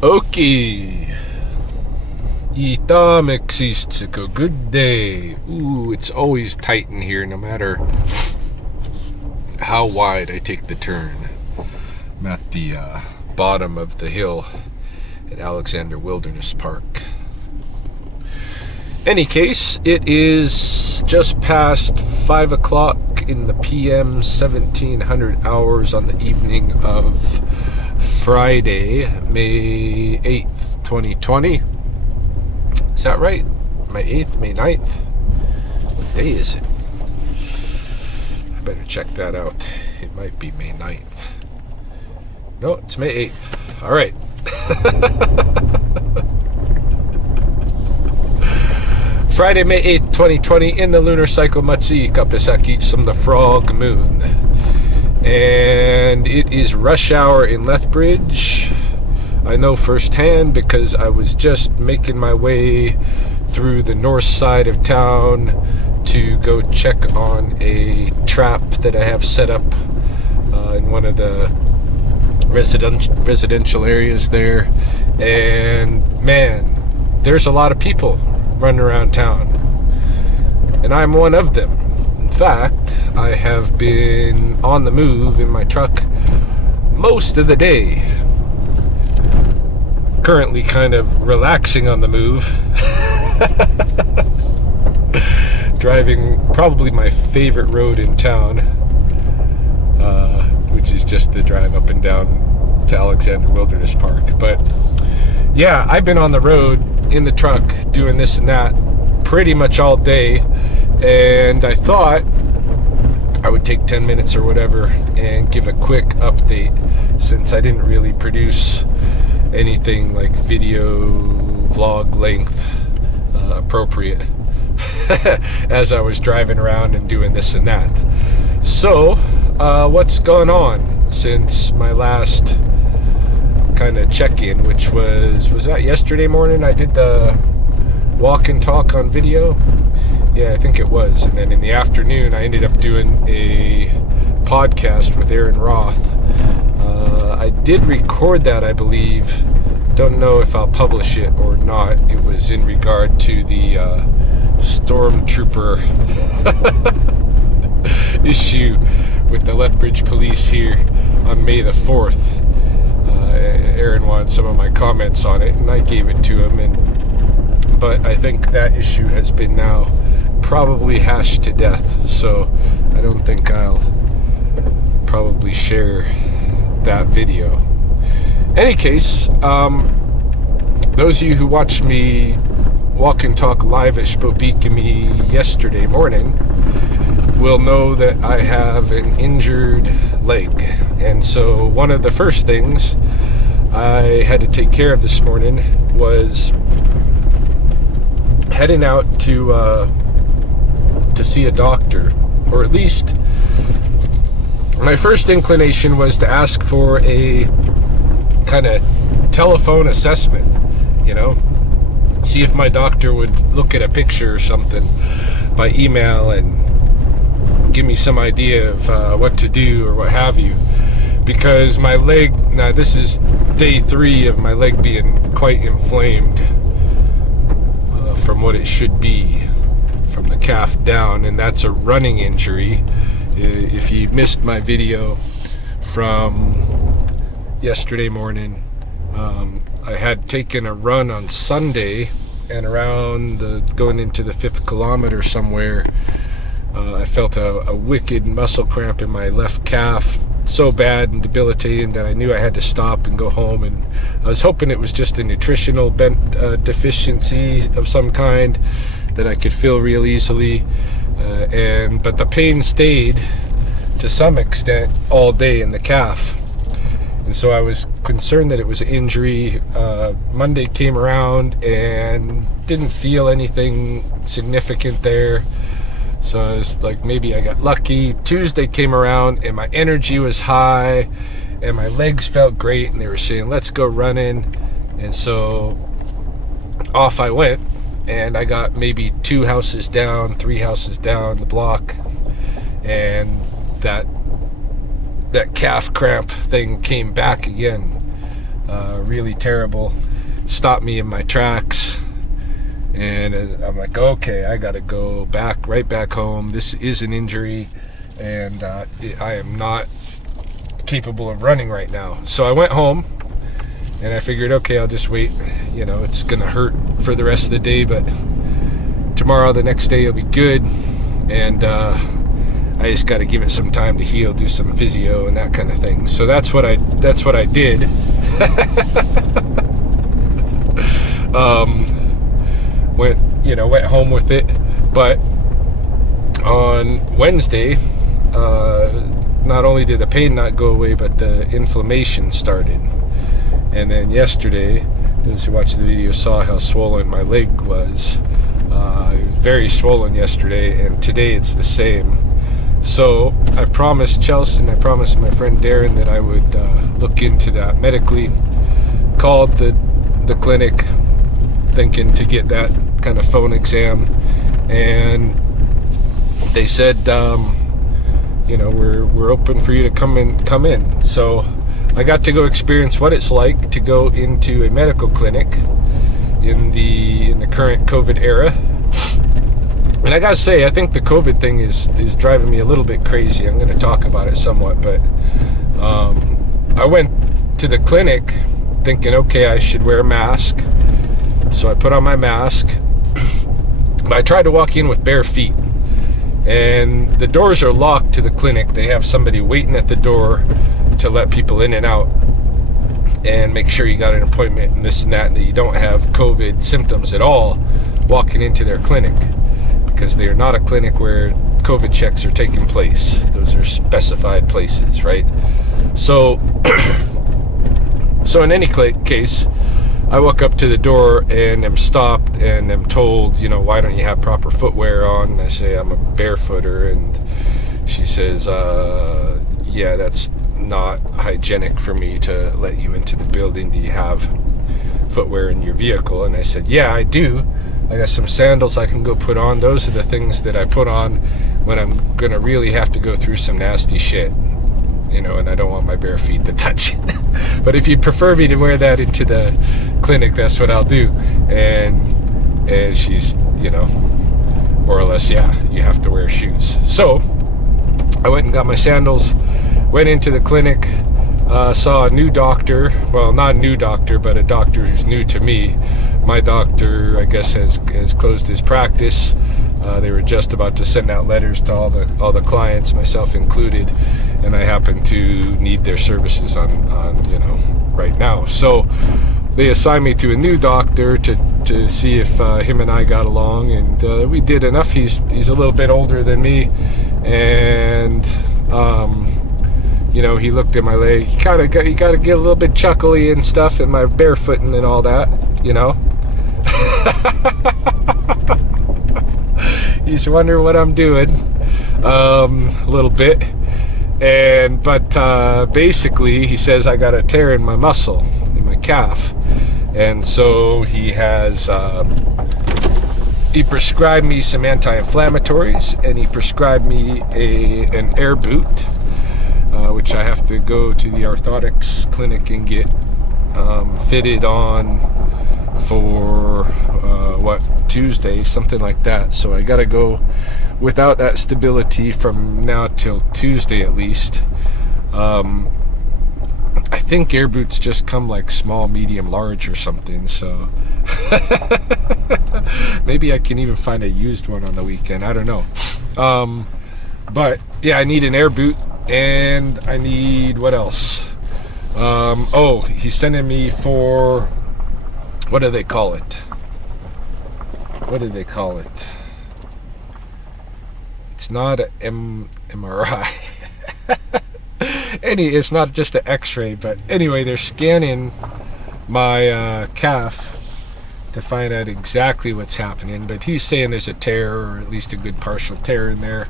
Okay. Itam existiko. Good day. Ooh, it's always tight in here no matter how wide I take the turn. I'm at the bottom of the hill at Alexander Wilderness Park. Any case, it is just past 5 o'clock in the PM, 1700 hours on the evening of Friday, May 8th, 2020. Is that right? May 8th, May 9th? What day is it? I better check that out. It might be May 9th. No, it's May 8th. All right. Friday, May 8th, 2020, in the lunar cycle Matsi Kapisaki from the frog moon. And it is rush hour in Lethbridge. I know firsthand because I was just making my way through the north side of town to go check on a trap that I have set up in one of the residential areas there. And man, there's a lot of people running around town, and I'm one of them. In fact, I have been on the move in my truck most of the day, currently kind of relaxing on the move. Driving probably my favorite road in town, which is just the drive up and down to Alexander Wilderness Park. But yeah, I've been on the road in the truck doing this and that pretty much all day, and I thought I would take 10 minutes or whatever and give a quick update, since I didn't really produce anything like video vlog length appropriate as I was driving around and doing this and that. So what's going on since my last kind of check-in, which was that yesterday morning? I did the walk and talk on video. Yeah, I think it was. And then in the afternoon I ended up doing a podcast with Aaron Roth. I did record that, I believe. Don't know if I'll publish it or not. It was in regard to the stormtrooper issue with the Lethbridge police here on May the 4th. Aaron wanted some of my comments on it, and I gave it to him. But I think that issue has been now probably hashed to death, so I don't think I'll probably share that video. Any case, those of you who watched me walk and talk live at Spobikimi yesterday morning will know that I have an injured leg. And so one of the first things I had to take care of this morning was heading out to see a doctor, or at least my first inclination was to ask for a kind of telephone assessment, see if my doctor would look at a picture or something by email and give me some idea of what to do or what have you. Because my leg, now this is day 3 of my leg being quite inflamed from what it should be, from the calf down, and that's a running injury. If you missed my video from yesterday morning, I had taken a run on Sunday, and around going into the 5th kilometer somewhere, I felt a wicked muscle cramp in my left calf, so bad and debilitating that I knew I had to stop and go home. And I was hoping it was just a nutritional deficiency of some kind that I could feel real easily, but the pain stayed to some extent all day in the calf, and so I was concerned that it was an injury. Monday came around and didn't feel anything significant there, so I was like, maybe I got lucky. Tuesday came around and my energy was high and my legs felt great, and they were saying, let's go running. And so off I went, and I got maybe 2 houses down, 3 houses down the block, and that calf cramp thing came back again. really terrible, stopped me in my tracks. And I'm like, okay, I gotta go right back home. This is an injury, and I am not capable of running right now. So I went home, and I figured, okay, I'll just wait. It's gonna hurt for the rest of the day, but tomorrow, the next day, it'll be good. And I just got to give it some time to heal, do some physio and that kind of thing. So that's what I did. Went home with it. But on Wednesday, not only did the pain not go away, but the inflammation started. And then yesterday, those who watched the video saw how swollen my leg was. It was very swollen yesterday, and today it's the same. So I promised Chelsea and I promised my friend Darren that I would look into that medically. Called the clinic thinking to get that kind of phone exam, and they said we're open for you to come in. So I got to go experience what it's like to go into a medical clinic in the current COVID era. And I gotta say, I think the COVID thing is driving me a little bit crazy. I'm going to talk about it somewhat, but I went to the clinic thinking, okay, I should wear a mask. So I put on my mask, but I tried to walk in with bare feet. And the doors are locked to the clinic. They have somebody waiting at the door to let people in and out and make sure you got an appointment and this and that you don't have COVID symptoms at all walking into their clinic, because they are not a clinic where COVID checks are taking place. Those are specified places, right? So in any case, I walk up to the door and am stopped and am told, why don't you have proper footwear on? And I say, I'm a barefooter. And she says, yeah, that's not hygienic for me to let you into the building. Do you have footwear in your vehicle? And I said, yeah, I do. I got some sandals I can go put on. Those are the things that I put on when I'm going to really have to go through some nasty shit, and I don't want my bare feet to touch it. But if you'd prefer me to wear that into the clinic, that's what I'll do. And she's, more or less, yeah, you have to wear shoes. So I went and got my sandals, went into the clinic, saw a new doctor. Well, not a new doctor, but a doctor who's new to me. My doctor, I guess, has closed his practice. They were just about to send out letters to all the clients, myself included, and I happen to need their services on right now. So they assigned me to a new doctor to see if him and I got along, and we did enough. He's a little bit older than me, and he looked at my leg. He got to get a little bit chuckly and stuff at my barefooting and all that, He's wondering what I'm doing, a little bit. But basically, he says I got a tear in my muscle, in my calf. And so he prescribed me some anti-inflammatories, and he prescribed me an air boot, which I have to go to the orthotics clinic and get fitted on for Tuesday, something like that. So I gotta go without that stability from now till Tuesday at least. I think air boots just come like small, medium, large or something, so maybe I can even find a used one on the weekend, I don't know. But yeah, I need an air boot, and I need, what else? He's sending me for, what do they call it? It's not an MRI. It's not just an x-ray, but anyway, they're scanning my calf to find out exactly what's happening. But he's saying there's a tear, or at least a good partial tear in there.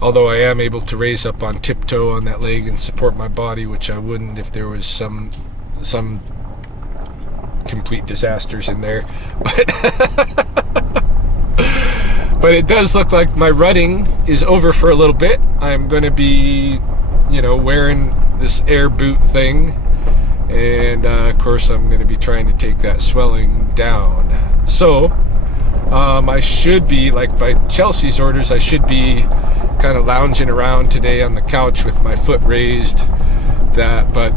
Although I am able to raise up on tiptoe on that leg and support my body, which I wouldn't if there was some complete disasters in there. But it does look like my running is over for a little bit. I'm going to be, wearing this air boot thing, and of course I'm going to be trying to take that swelling down. So I should be, like by Chelsea's orders, I should be kind of lounging around today on the couch with my foot raised. But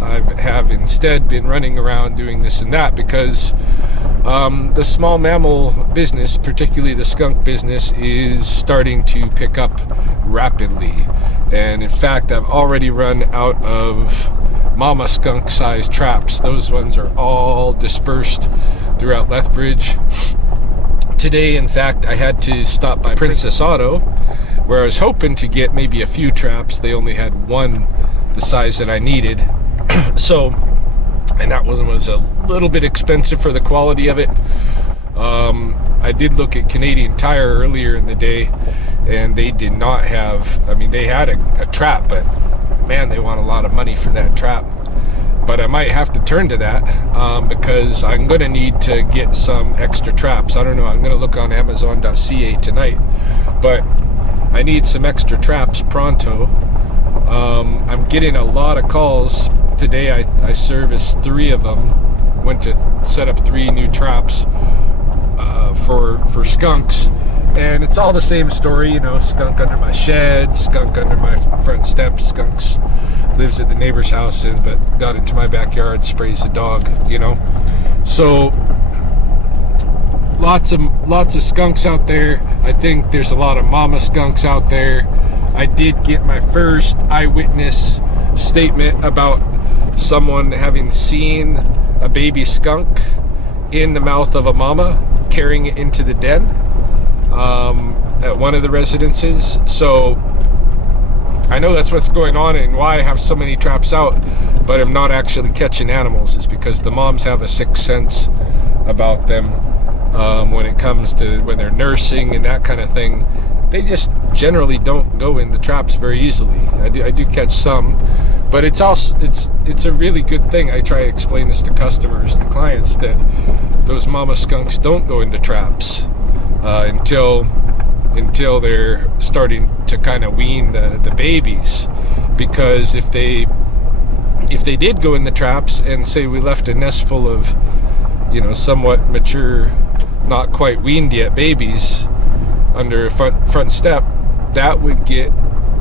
I have instead been running around doing this and that because the small mammal business, particularly the skunk business, is starting to pick up rapidly. And in fact, I've already run out of mama skunk size traps. Those ones are all dispersed throughout Lethbridge. Today, in fact, I had to stop by Princess Auto, where I was hoping to get maybe a few traps. They only had one the size that I needed. So, and that one was a little bit expensive for the quality of it. I did look at Canadian Tire earlier in the day, and they did not have, I mean, they had a trap, but man, they want a lot of money for that trap. But I might have to turn to that because I'm going to need to get some extra traps. I don't know, I'm going to look on Amazon.ca tonight, but I need some extra traps pronto. I'm getting a lot of calls. Today I serviced 3 of them, went to set up 3 new traps for skunks, and it's all the same story, you know, skunk under my shed, skunk under my front steps, skunks lives at the neighbor's house but got into my backyard, sprays the dog, you know. So lots of skunks out there. I think there's a lot of mama skunks out there. I did get my first eyewitness statement about someone having seen a baby skunk in the mouth of a mama carrying it into the den at one of the residences. So I know that's what's going on and why I have so many traps out, but I'm not actually catching animals. Is because the moms have a sixth sense about them when it comes to when they're nursing and that kind of thing. They just generally don't go in the traps very easily. I do catch some, but it's a really good thing. I try to explain this to customers and clients that those mama skunks don't go into traps until they're starting to kind of wean the babies. Because if they did go in the traps and say we left a nest full of, you know, somewhat mature, not quite weaned yet babies under a front step, that would get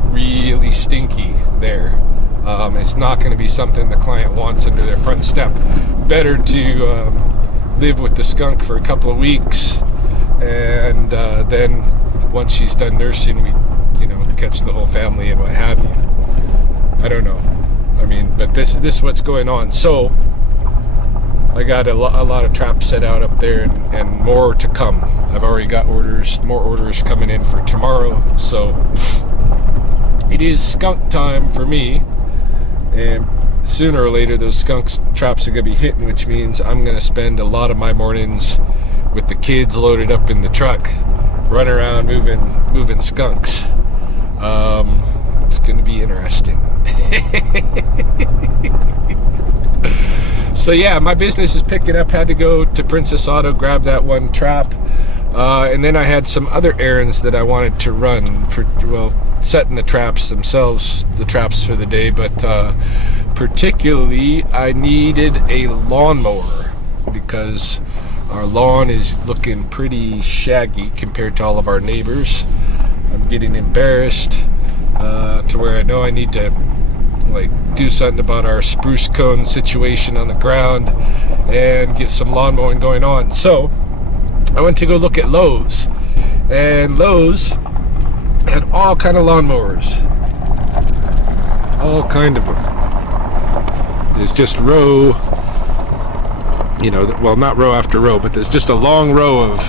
really stinky there. It's not going to be something the client wants under their front step. Better to live with the skunk for a couple of weeks, and then once she's done nursing, we, you know, catch the whole family and what have you. I don't know. I mean, but this is what's going on. So I got a lot of traps set out up there, and more to come. I've already got more orders coming in for tomorrow. So it is skunk time for me, and sooner or later those traps are going to be hitting, which means I'm going to spend a lot of my mornings with the kids loaded up in the truck, running around moving skunks. It's going to be interesting. So yeah, my business is picking up. Had to go to Princess Auto, grab that one trap, and then I had some other errands that I wanted to run. Setting the traps themselves, the traps for the day, but particularly I needed a lawnmower because our lawn is looking pretty shaggy compared to all of our neighbors. I'm getting embarrassed to where I know I need to do something about our spruce cone situation on the ground and get some lawn mowing going on. So I went to go look at Lowe's, and Lowe's had all kind of lawnmowers, all kind of them. There's just row, you know, well, not row after row, but there's just a long row of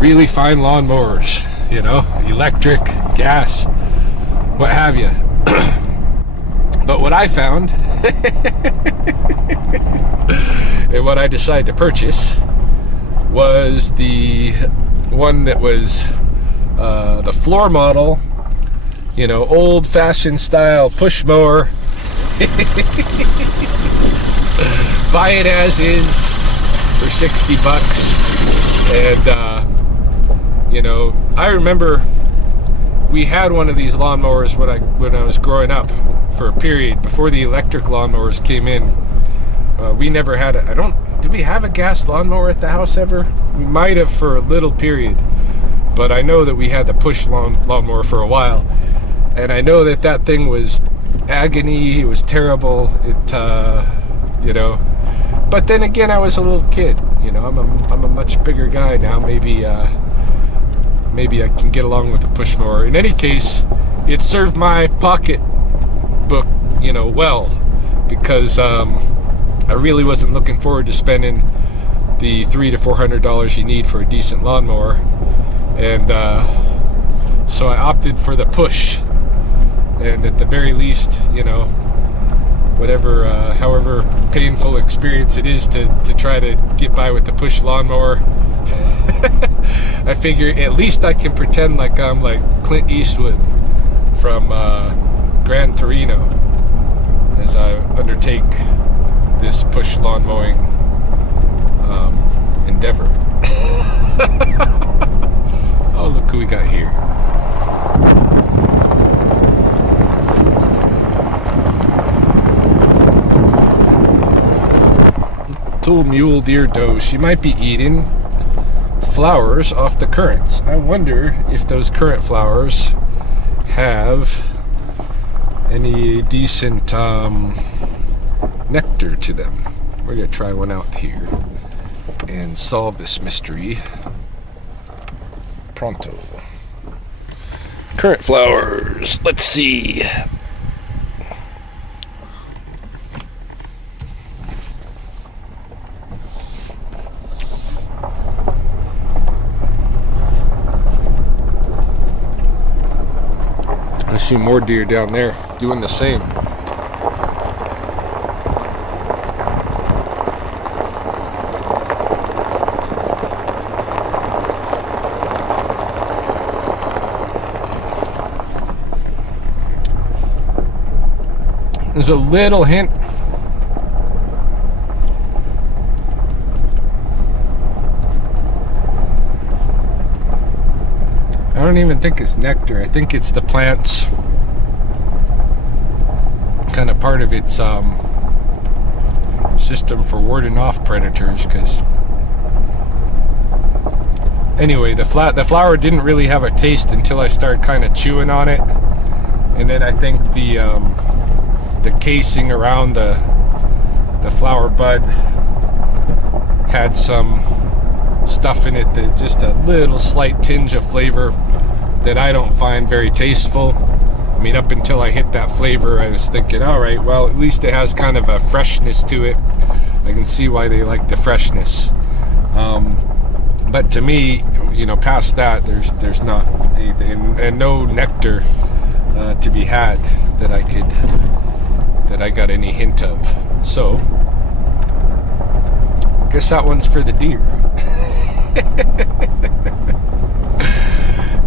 really fine lawnmowers, you know, electric, gas, what have you. But what I found and what I decided to purchase was the one that was the floor model, you know, old-fashioned style push mower. Buy it as is for $60, and you know, I remember we had one of these lawnmowers when I was growing up for a period before the electric lawnmowers came in. We never had did we have a gas lawnmower at the house ever? We might have for a little period, but I know that we had the push lawnmower for a while, and I know that thing was agony. It was terrible. But then again, I was a little kid. I'm a much bigger guy now. Maybe I can get along with a push mower. In any case, it served my pocketbook, well, because I really wasn't looking forward to spending the $300 to $400 you need for a decent lawnmower, and so I opted for the push. And at the very least, whatever, however painful experience it is to try to get by with the push lawnmower, I figure at least I can pretend like I'm like Clint Eastwood from Gran Torino as I undertake this push lawn mowing endeavor. Oh, look who we got here. Little mule deer doe. She might be eating flowers off the currants. I wonder if those currant flowers have any decent nectar to them. We're gonna try one out here and solve this mystery pronto. Currant flowers. Let's see. I see more deer down there doing the same. There's a little hint. I don't even think it's nectar. I think it's the plant's kind of part of its system for warding off predators. Because anyway, the flower didn't really have a taste until I started kind of chewing on it, and then I think the casing around the flower bud had some stuff in it that just a little slight tinge of flavor that I don't find very tasteful. I mean, up until I hit that flavor, I was thinking, all right, well, at least it has kind of a freshness to it. I can see why they like the freshness. But to me, past that, there's not anything, and no nectar to be had that I got any hint of. So, guess that one's for the deer.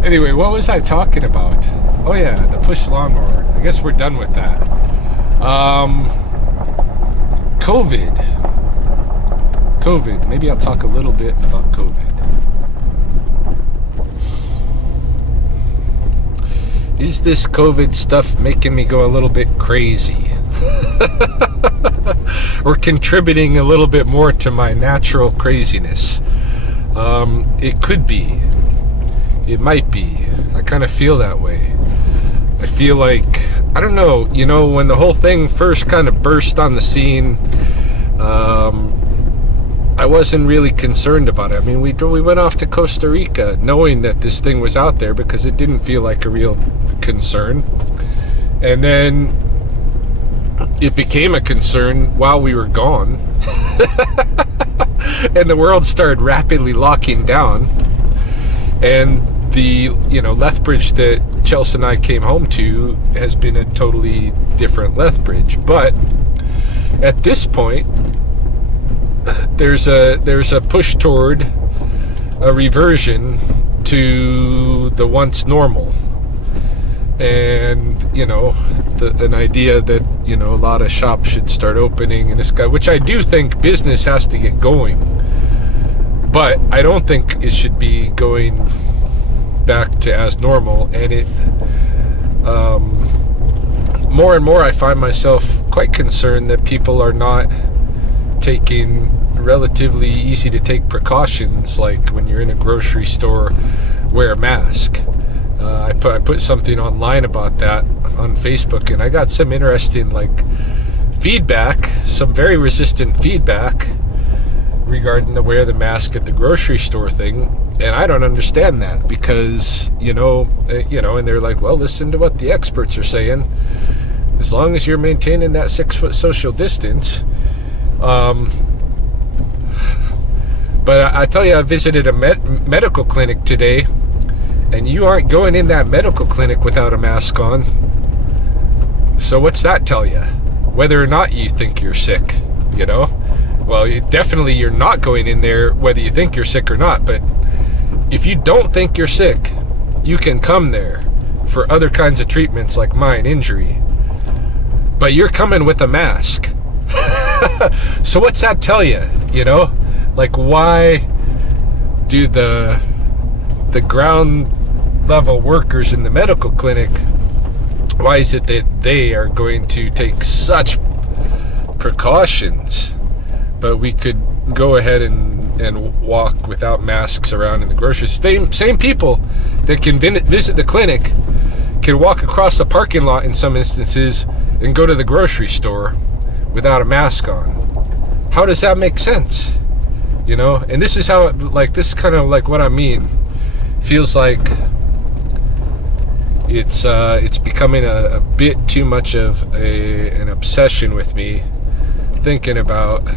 Anyway, what was I talking about? Oh yeah, the push lawnmower. I guess we're done with that. COVID. Maybe I'll talk a little bit about COVID. Is this COVID stuff making me go a little bit crazy? Or contributing a little bit more to my natural craziness? It could be. It might be. I kind of feel that way. I feel like, I don't know, when the whole thing first kind of burst on the scene, I wasn't really concerned about it. I mean, we went off to Costa Rica knowing that this thing was out there because it didn't feel like a real concern. And then it became a concern while we were gone. And the world started rapidly locking down. And the, Lethbridge that Chelsea and I came home to has been a totally different Lethbridge. But at this point, there's a push toward a reversion to the once normal. And, an idea that, a lot of shops should start opening in this guy, which I do think business has to get going. But I don't think it should be going back to as normal, and it more and more I find myself quite concerned that people are not taking relatively easy to take precautions, like when you're in a grocery store, wear a mask. I put something online about that on Facebook, and I got some interesting feedback, some very resistant feedback regarding the wear the mask at the grocery store thing. And I don't understand that, because and they're like, well, listen to what the experts are saying. As long as you're maintaining that 6-foot social distance. But I tell you, I visited a medical clinic today, and you aren't going in that medical clinic without a mask on. So what's that tell you? Whether or not you think you're sick, Well, definitely you're not going in there whether you think you're sick or not. But if you don't think you're sick, you can come there for other kinds of treatments like mine, injury. But you're coming with a mask. So what's that tell you, Why do the ground level workers in the medical clinic, why is it that they are going to take such precautions, but we could go ahead and walk without masks around in the grocery store? Same people that can visit the clinic can walk across the parking lot in some instances and go to the grocery store without a mask on. How does that make sense? And this is how this is kind of like what I mean. Feels like it's becoming a bit too much of an obsession with me, thinking about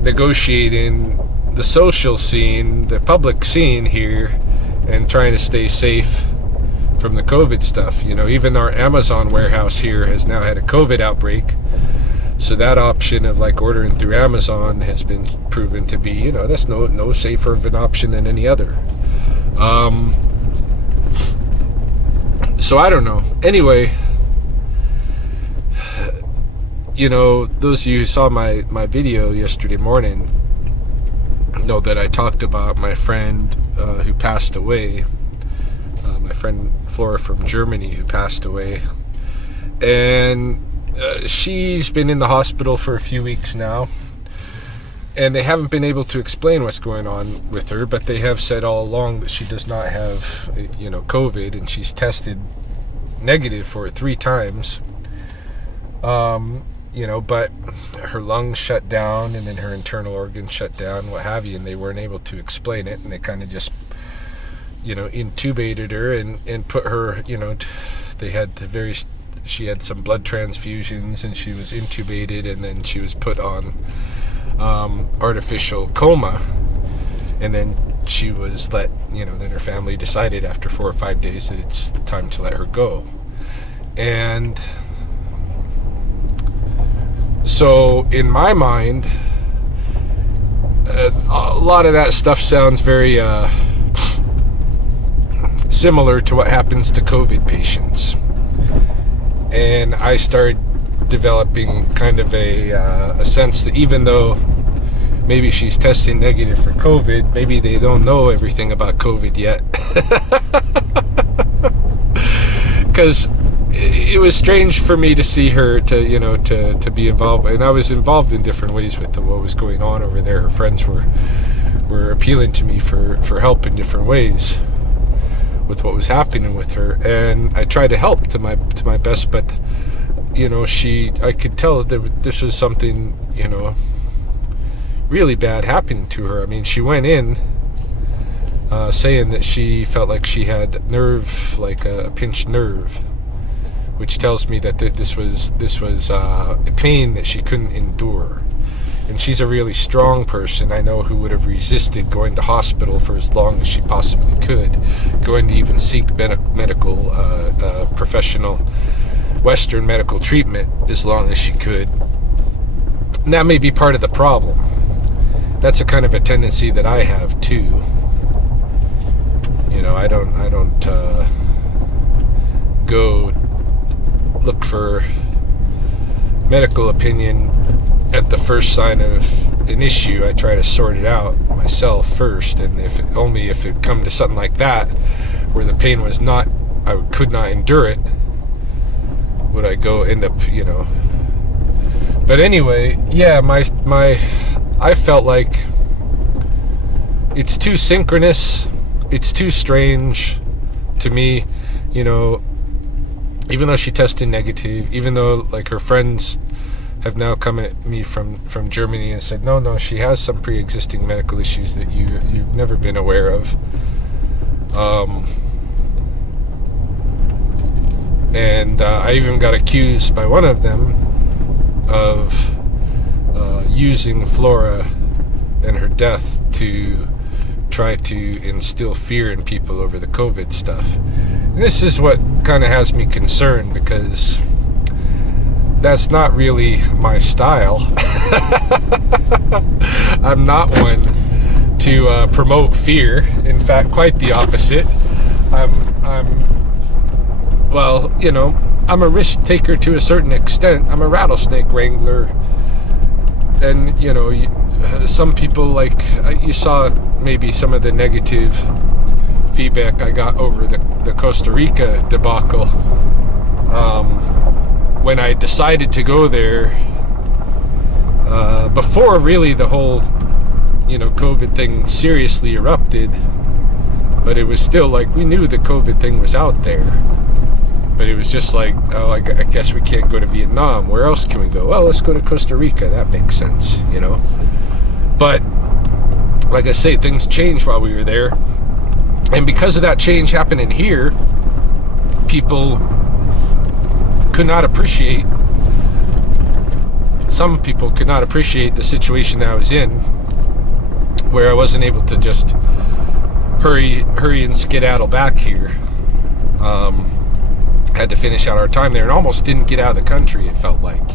negotiating the social scene, the public scene here, and trying to stay safe from the COVID stuff. Even our Amazon warehouse here has now had a COVID outbreak. So that option of ordering through Amazon has been proven to be, that's no safer of an option than any other. So I don't know. Anyway, those of you who saw my video yesterday morning know that I talked about my friend who passed away. My friend Flora from Germany, who passed away. And she's been in the hospital for a few weeks now, and they haven't been able to explain what's going on with her, but they have said all along that she does not have COVID, and she's tested negative for it 3 times. But her lungs shut down, and then her internal organs shut down, what have you, and they weren't able to explain it, and they kind of just intubated her and put her, she had some blood transfusions, and she was intubated, and then she was put on artificial coma, and then she was then her family decided after 4 or 5 days that it's time to let her go. And so in my mind, a lot of that stuff sounds very similar to what happens to COVID patients. And I started developing kind of a sense that even though maybe she's testing negative for COVID, maybe they don't know everything about COVID yet. Because it was strange for me to see her to be involved, and I was involved in different ways with what was going on over there. Her friends were appealing to me for help in different ways with what was happening with her, and I tried to help to my best, but I could tell that this was something really bad happening to her. I mean, she went in saying that she felt like she had a pinched nerve, which tells me that this was a pain that she couldn't endure. And she's a really strong person, I know, who would have resisted going to hospital for as long as she possibly could, going to even seek medical, professional Western medical treatment as long as she could. And that may be part of the problem. That's a kind of a tendency that I have too. I don't go look for medical opinion at the first sign of an issue. I try to sort it out myself first, and if it come to something like that, where the pain was not, I could not endure it, would I go end up, But anyway, yeah, I felt like it's too synchronous, it's too strange to me, even though she tested negative, even though like her friends have now come at me from Germany and said, no, she has some pre-existing medical issues that you've never been aware of. And I even got accused by one of them of using Flora and her death to try to instill fear in people over the COVID stuff. And this is what kind of has me concerned, because that's not really my style. I'm not one to promote fear. In fact, quite the opposite. I'm a risk taker to a certain extent. I'm a rattlesnake wrangler. And, some people, like, you saw maybe some of the negative feedback I got over the Costa Rica debacle. When I decided to go there, before really the whole, COVID thing seriously erupted, but it was still like, we knew the COVID thing was out there, but it was just like, oh, I guess we can't go to Vietnam. Where else can we go? Well, let's go to Costa Rica. That makes sense, But, like I say, things changed while we were there. And because of that change happening here, some people could not appreciate the situation that I was in, where I wasn't able to just hurry and skedaddle back here. Had to finish out our time there and almost didn't get out of the country, it felt like,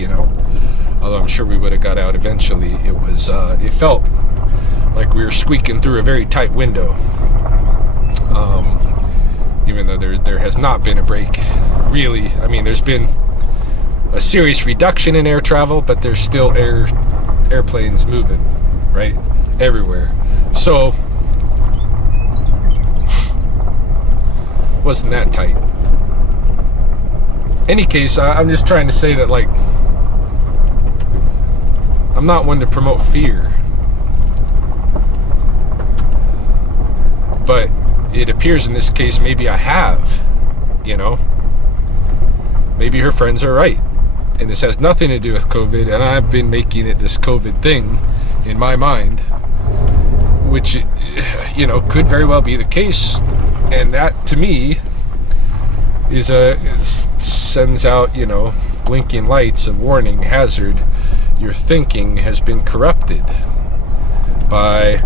although I'm sure we would have got out eventually. It felt like we were squeaking through a very tight window, even though there has not been a break, really. I mean, there's been a serious reduction in air travel, but there's still airplanes moving, right, everywhere. So, wasn't that tight. Any case, I'm just trying to say that, like, I'm not one to promote fear, but it appears in this case maybe I have, maybe her friends are right, and this has nothing to do with COVID, and I've been making it this COVID thing in my mind, which, could very well be the case. And that, to me, sends out, blinking lights of warning, hazard. Your thinking has been corrupted by,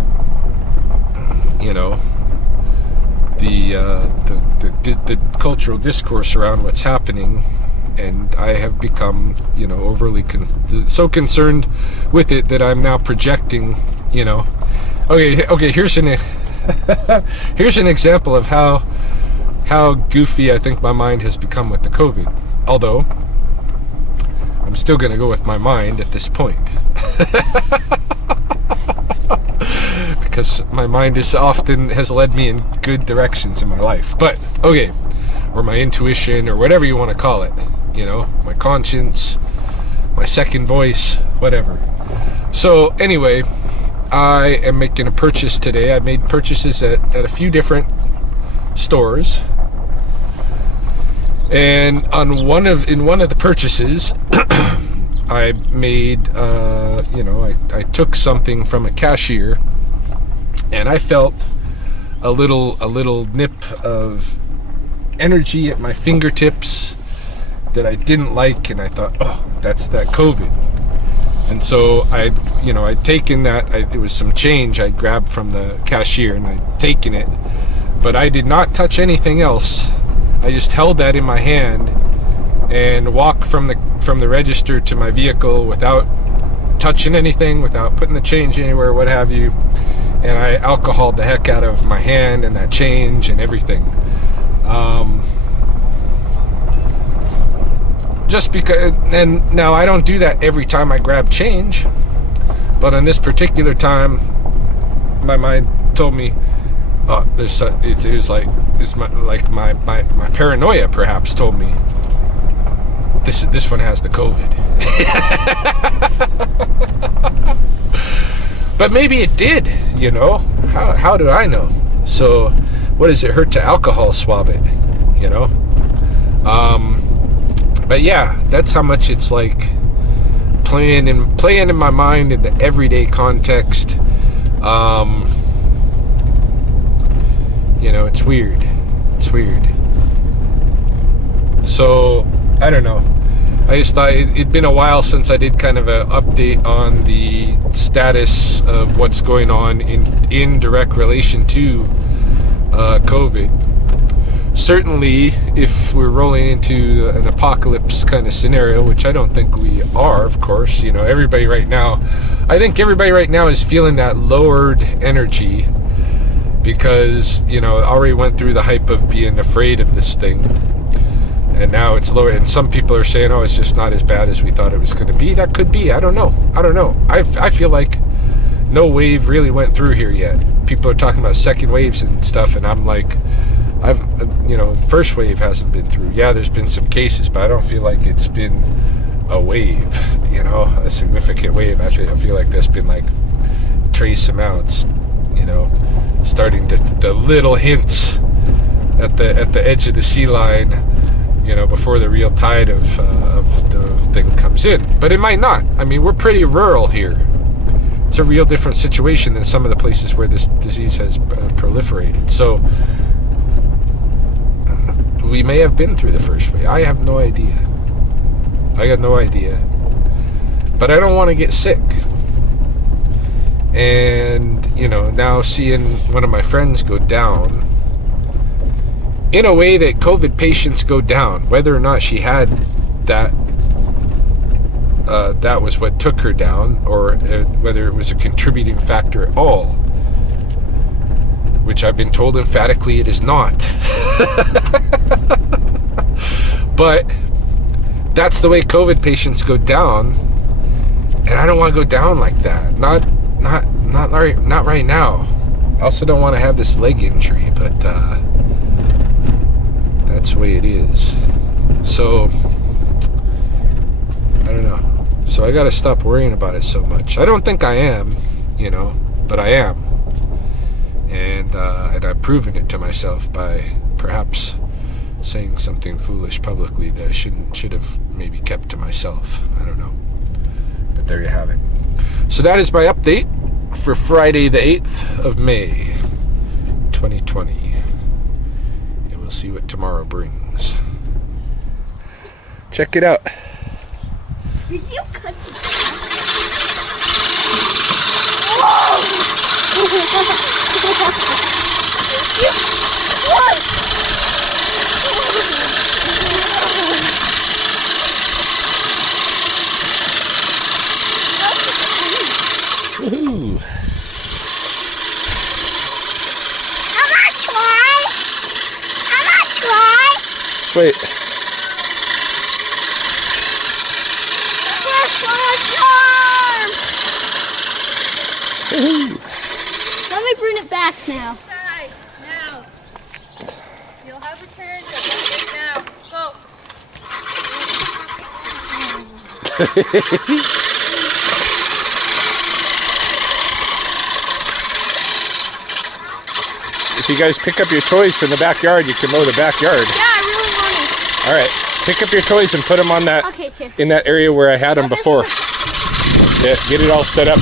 the cultural discourse around what's happening. And I have become, overly so concerned with it that I'm now projecting, Okay, here's an here's an example of how goofy I think my mind has become with the COVID. Although, I'm still going to go with my mind at this point. Because my mind has led me in good directions in my life. But, okay, or my intuition, or whatever you want to call it. My conscience, my second voice, whatever. So, anyway, I am making a purchase today. I made purchases at a few different stores. And in one of the purchases, I made, I took something from a cashier, and I felt a little nip of energy at my fingertips that I didn't like, and I thought, oh, that's that COVID. And so I'd taken that. It was some change I grabbed from the cashier, and I'd taken it, but I did not touch anything else. I just held that in my hand and walked from the register to my vehicle without touching anything, without putting the change anywhere, what have you. And I alcoholed the heck out of my hand and that change and everything. just because, and now I don't do that every time I grab change, but on this particular time, my mind told me, oh, it was like, my paranoia perhaps told me, this one has the COVID. But maybe it did, you know. How do I know? So what does it hurt to alcohol swab it, you know? But yeah, that's how much it's like playing in my mind in the everyday context. You know, it's weird. So I don't know. I just thought it'd been a while since I did kind of an update on the status of what's going on in direct relation to COVID. Certainly, if we're rolling into an apocalypse kind of scenario, which I don't think we are, of course, you know, I think everybody right now is feeling that lowered energy because, you know, already went through the hype of being afraid of this thing. And now it's lower, and some people are saying, oh, it's just not as bad as we thought it was going to be. That could be. I don't know. I feel like no wave really went through here yet. People are talking about second waves and stuff, and I'm like, first wave hasn't been through. Yeah, there's been some cases, but I don't feel like it's been a wave, you know, a significant wave. Actually, I feel like there's been like trace amounts, you know, starting to the little hints at the edge of the sea line, you know, before the real tide of the thing comes in. But it might not. I mean, we're pretty rural here. It's a real different situation than some of the places where this disease has proliferated. So we may have been through the first wave. I have no idea. I got no idea. But I don't want to get sick. And, you know, now seeing one of my friends go down, in a way that COVID patients go down, whether or not she had that was what took her down, or whether it was a contributing factor at all, which I've been told emphatically it is not. But that's the way COVID patients go down, and I don't want to go down like that. Not right now. I also don't want to have this leg injury, but that's the way it is. So I don't know. So I got to stop worrying about it so much. I don't think I am, you know, but I am, and I've proven it to myself by perhaps saying something foolish publicly that I should have maybe kept to myself. I don't know. But there you have it. So that is my update for Friday the 8th of May 2020. And we'll see what tomorrow brings. Check it out. Did you cut the Whoa! Woohoo! I'm not try. Wait. Woohoo! Let me bring it back now. Now. You'll have a turn. Now. Go. If you guys pick up your toys from the backyard, you can mow the backyard. Yeah, I really want All right, pick up your toys and put them on that it. Okay, here. in that area where I had them before. Yeah, get it all set up.